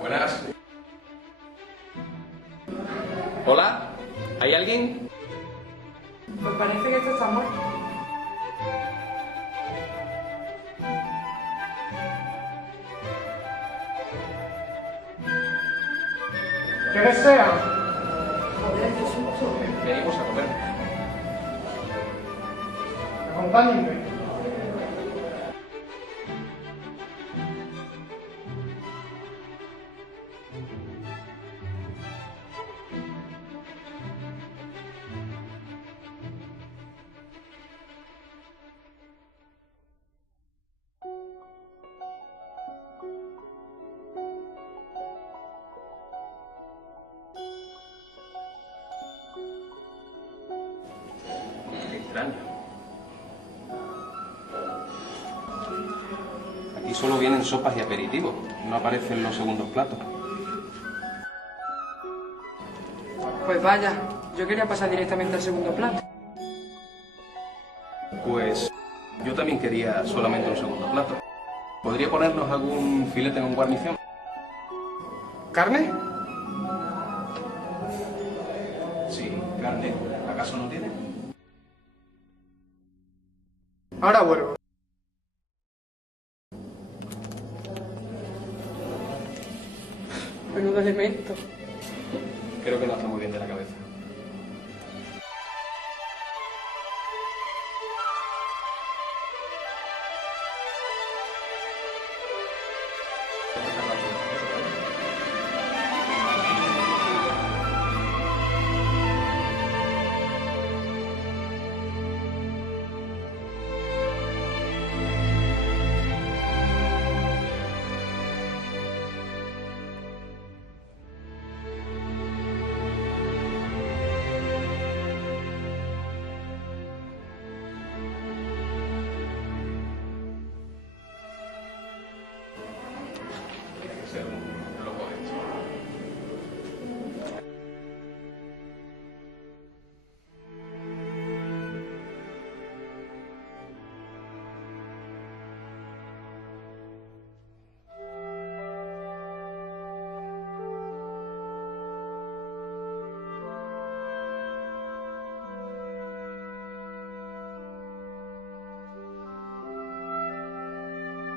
Buenas. Hola, ¿hay alguien? Pues parece que esto está muerto. ¿Qué desea? Joder, qué susto. Venimos a comer. Acompáñenme. Qué extraño. Aquí solo vienen sopas y aperitivos. No aparecen los segundos platos. Pues vaya, yo quería pasar directamente al segundo plato. Pues yo también quería solamente un segundo plato. ¿Podría ponernos algún filete con guarnición? ¿Carne? Sí, carne. ¿Acaso no tiene? Ahora vuelvo. Menudo elemento. Creo que no está muy bien de la cabeza. Tiene que ser un loco de esto.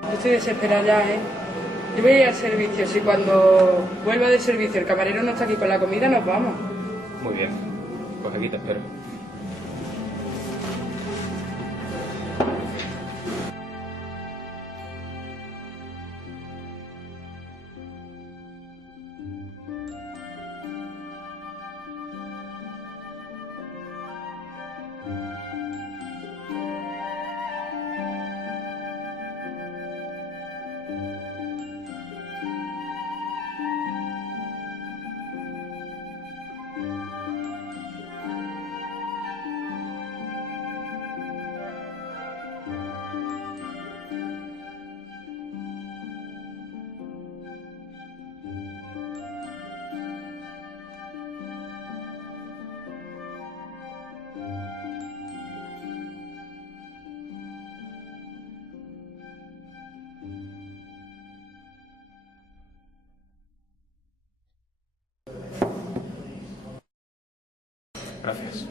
Yo estoy desesperada ya, ¿eh? Yo voy a ir al servicio. Si cuando vuelva del servicio el camarero no está aquí con la comida, nos vamos. Muy bien. Pues aquí te espero. Gracias.